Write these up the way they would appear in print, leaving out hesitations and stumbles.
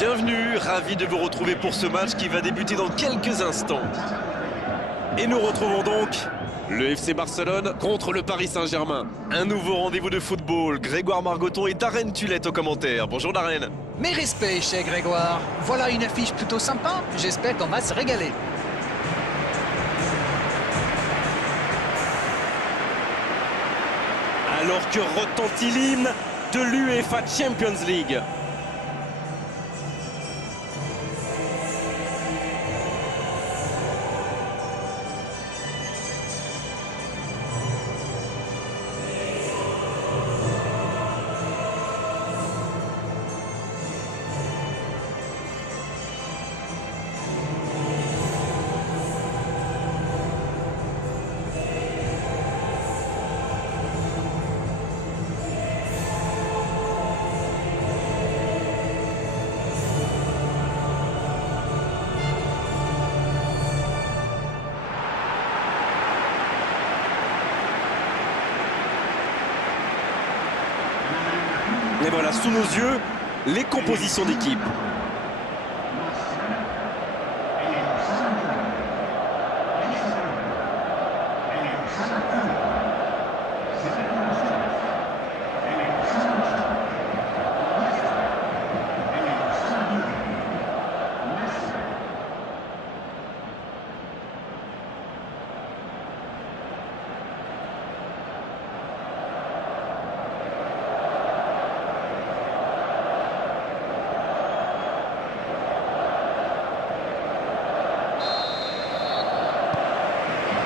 Bienvenue, ravi de vous retrouver pour ce match qui va débuter dans quelques instants. Et nous retrouvons donc le FC Barcelone contre le Paris Saint-Germain. Un nouveau rendez-vous de football. Grégoire Margoton et Darren Tulette aux commentaires. Bonjour Darren. Mes respects, cher Grégoire. Voilà une affiche plutôt sympa. J'espère qu'on va se régaler. Alors que retentit l'hymne de l'UEFA Champions League. Et voilà, sous nos yeux, les compositions d'équipe.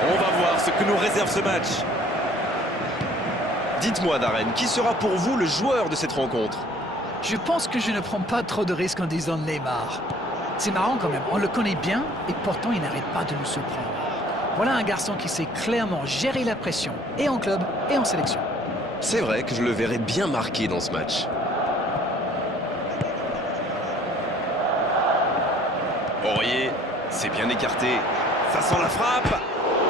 On va voir ce que nous réserve ce match. Dites-moi, Darren, qui sera pour vous le joueur de cette rencontre? Je pense que je ne prends pas trop de risques en disant Neymar. C'est marrant quand même, on le connaît bien et pourtant il n'arrête pas de nous surprendre. Voilà un garçon qui sait clairement gérer la pression, et en club et en sélection. C'est vrai que je le verrai bien marqué dans ce match. Aurier, c'est bien écarté. Ça sent la frappe.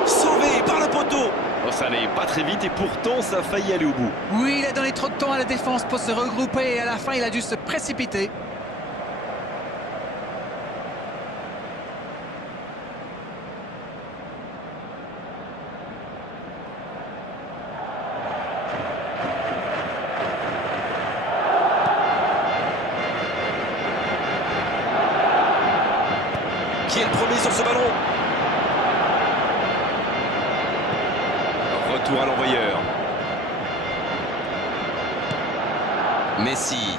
Sauvé par le poteau. Oh, ça n'allait pas très vite et pourtant ça a failli aller au bout. Oui, il a donné trop de temps à la défense pour se regrouper et à la fin il a dû se précipiter. Qui est le premier sur ce ballon? Retour à l'envoyeur. Messi.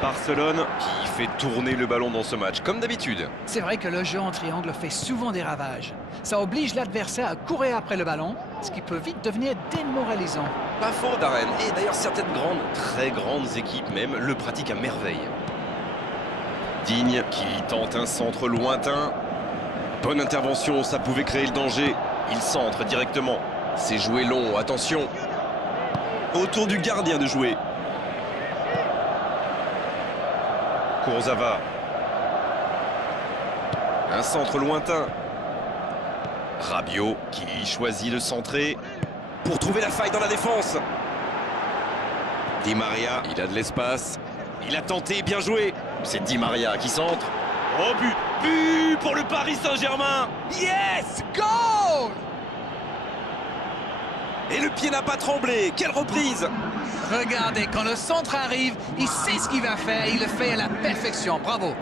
Barcelone qui fait tourner le ballon dans ce match, comme d'habitude. C'est vrai que le jeu en triangle fait souvent des ravages. Ça oblige l'adversaire à courir après le ballon, ce qui peut vite devenir démoralisant. Pas faux, Darren. Et d'ailleurs, certaines grandes, très grandes équipes même, le pratiquent à merveille. Digne qui tente un centre lointain. Bonne intervention, ça pouvait créer le danger. Il centre directement. C'est joué long, attention. Autour du gardien de jouer. Kurzawa. Un centre lointain. Rabiot qui choisit de centrer pour trouver la faille dans la défense. Di Maria, il a de l'espace. Il a tenté, bien joué. C'est Di Maria qui centre. Oh, but pour le Paris Saint-Germain. Yes! Goal! Et le pied n'a pas tremblé. Quelle reprise! Regardez, quand le centre arrive, il sait ce qu'il va faire, il le fait à la perfection. Bravo!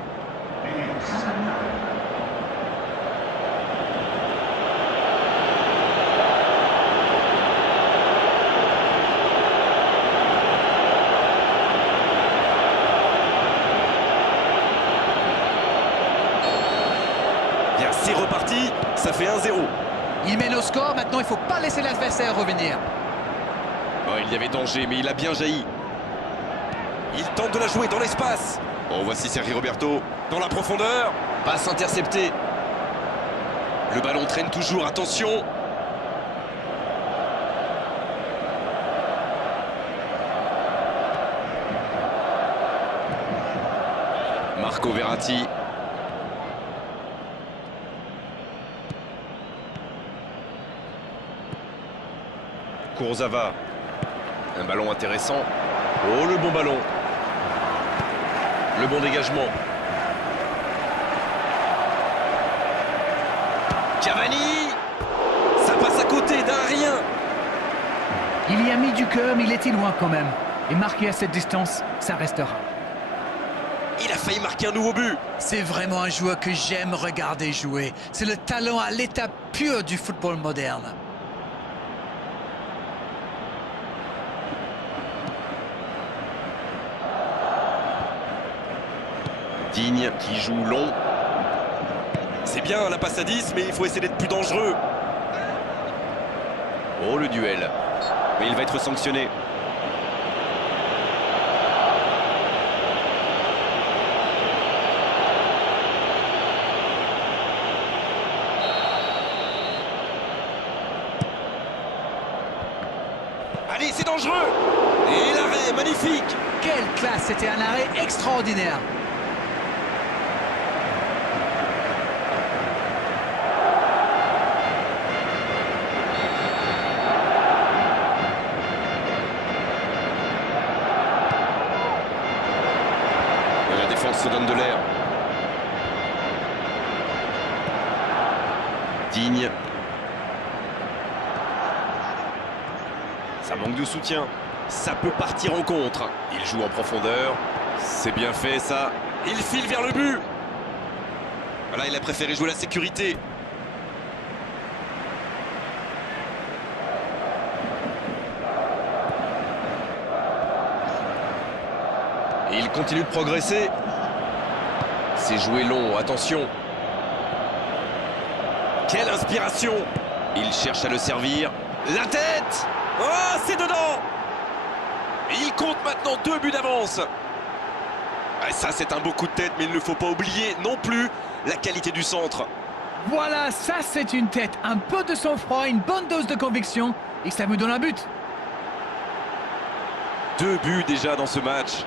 Bien, c'est reparti. Ça fait 1-0. Il mène au score, maintenant il ne faut pas laisser l'adversaire revenir. Oh, il y avait danger, mais il a bien jailli. Il tente de la jouer dans l'espace. Oh, voici Sergi Roberto. Dans la profondeur. Passe interceptée. Le ballon traîne toujours, attention. Marco Verratti. Kurzawa. Un ballon intéressant. Oh, le bon ballon. Le bon dégagement. Cavani! Ça passe à côté d'un rien. Il y a mis du cœur, mais il était loin quand même. Et marqué à cette distance, ça restera. Il a failli marquer un nouveau but. C'est vraiment un joueur que j'aime regarder jouer. C'est le talent à l'état pur du football moderne. Digne qui joue long. C'est bien la passe à 10, mais il faut essayer d'être plus dangereux. Oh, le duel. Mais il va être sanctionné. Allez, c'est dangereux. Et l'arrêt, magnifique. Quelle classe, c'était un arrêt extraordinaire. Et la défense se donne de l'air. Digne. Ça manque de soutien. Ça peut partir en contre. Il joue en profondeur. C'est bien fait ça. Il file vers le but. Voilà, il a préféré jouer la sécurité. Et il continue de progresser. C'est joué long, attention. Quelle inspiration! Il cherche à le servir. La tête! Oh, c'est dedans! Et il compte maintenant 2 buts d'avance. Ah, ça, c'est un beau coup de tête, mais il ne faut pas oublier non plus la qualité du centre. Voilà, ça c'est une tête. Un peu de sang-froid, une bonne dose de conviction. Et ça me donne un but. 2 buts déjà dans ce match.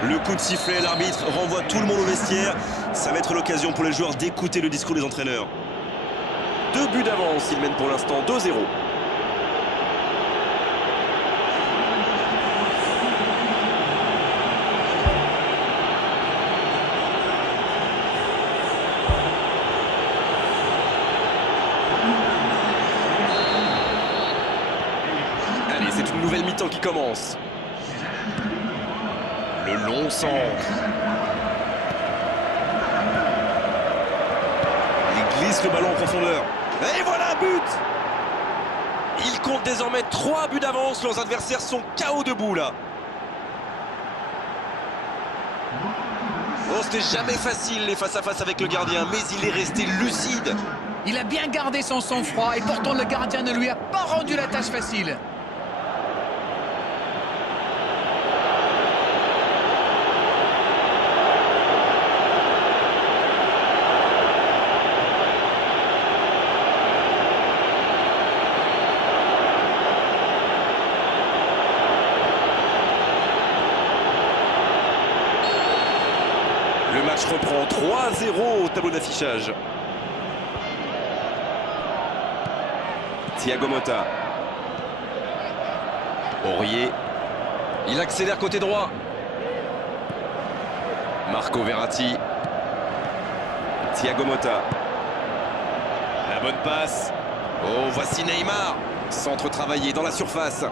Le coup de sifflet, l'arbitre renvoie tout le monde au vestiaire. Ça va être l'occasion pour les joueurs d'écouter le discours des entraîneurs. 2 buts d'avance, il mène pour l'instant 2-0. Allez, c'est une nouvelle mi-temps qui commence. Le long centre. Il glisse le ballon en profondeur. Et voilà un but! Il compte désormais 3 buts d'avance. Leurs adversaires sont KO debout là. Oh, c'était jamais facile les face-à-face avec le gardien, mais il est resté lucide. Il a bien gardé son sang-froid et pourtant le gardien ne lui a pas rendu la tâche facile. Le match reprend 3-0 au tableau d'affichage. Thiago Motta. Aurier. Il accélère côté droit. Marco Verratti. Thiago Motta. La bonne passe. Oh, voici Neymar. Centre travaillé dans la surface.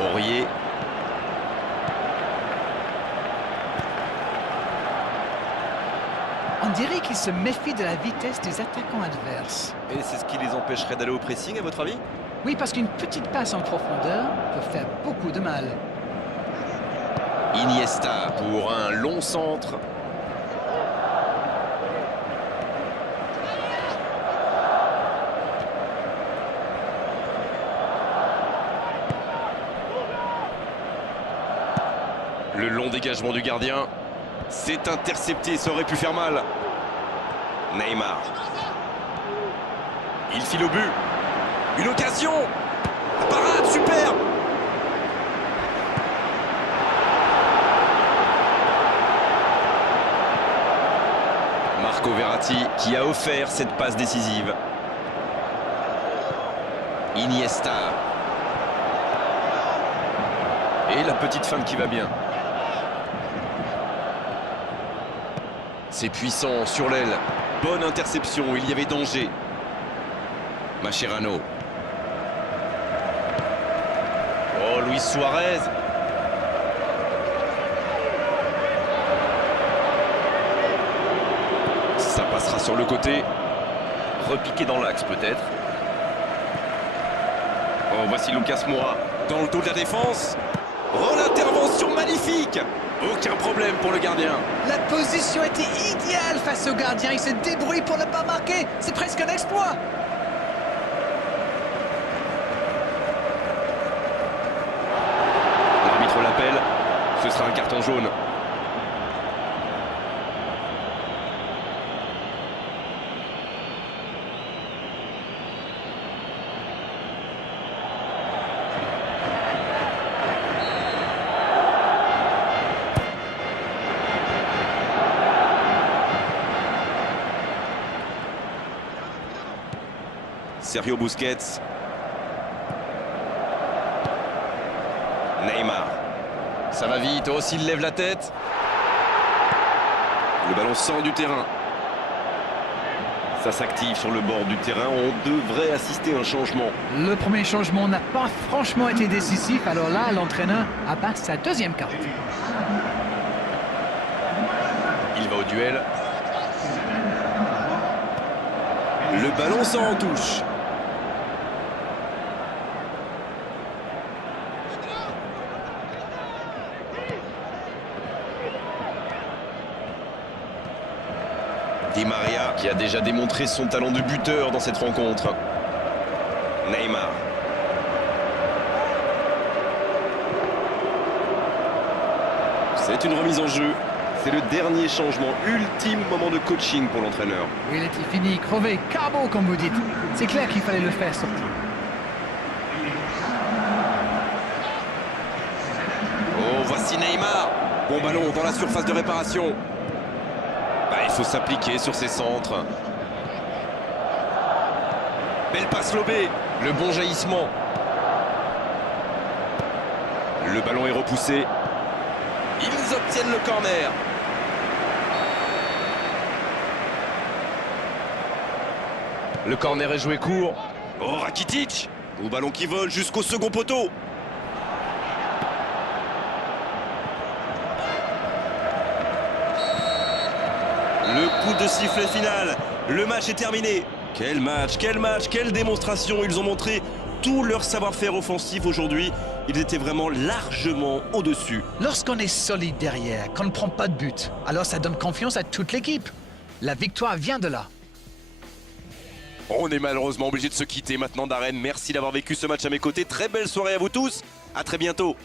Aurier. On dirait qu'il se méfie de la vitesse des attaquants adverses. Et c'est ce qui les empêcherait d'aller au pressing, à votre avis? Oui, parce qu'une petite passe en profondeur peut faire beaucoup de mal. Iniesta pour un long centre. Le long dégagement du gardien. C'est intercepté, ça aurait pu faire mal. Neymar. Il file au but. Une occasion. La parade, superbe. Marco Verratti qui a offert cette passe décisive. Iniesta. Et la petite feinte qui va bien. C'est puissant sur l'aile. Bonne interception, il y avait danger. Mascherano. Oh, Luis Suarez. Ça passera sur le côté. Repiqué dans l'axe peut-être. Oh, voici Lucas Moura. Dans le dos de la défense. Oh, l'intervention magnifique. Aucun problème pour le gardien. La position était idéale face au gardien. Il se débrouille pour ne pas marquer. C'est presque un exploit. L'arbitre l'appelle. Ce sera un carton jaune. Sergio Busquets. Neymar. Ça va vite. Oh, s'il lève la tête. Le ballon sort du terrain. Ça s'active sur le bord du terrain. On devrait assister à un changement. Le premier changement n'a pas franchement été décisif. Alors là, l'entraîneur abat sa deuxième carte. Il va au duel. Le ballon sort en touche. Di Maria qui a déjà démontré son talent de buteur dans cette rencontre. Neymar. C'est une remise en jeu. C'est le dernier changement, ultime moment de coaching pour l'entraîneur. Il était fini, crevé, carbo comme vous dites. C'est clair qu'il fallait le faire sortir. Oh, voici Neymar. Bon ballon dans la surface de réparation. Bah, il faut s'appliquer sur ses centres. Belle passe lobée. Le bon jaillissement. Le ballon est repoussé. Ils obtiennent le corner. Le corner est joué court. Oh, Rakitic. Au ballon qui vole jusqu'au second poteau. Le coup de sifflet final. Le match est terminé. Quel match, quelle démonstration. Ils ont montré tout leur savoir-faire offensif aujourd'hui. Ils étaient vraiment largement au-dessus. Lorsqu'on est solide derrière, qu'on ne prend pas de but, alors ça donne confiance à toute l'équipe. La victoire vient de là. On est malheureusement obligé de se quitter maintenant, Darren. Merci d'avoir vécu ce match à mes côtés. Très belle soirée à vous tous. À très bientôt.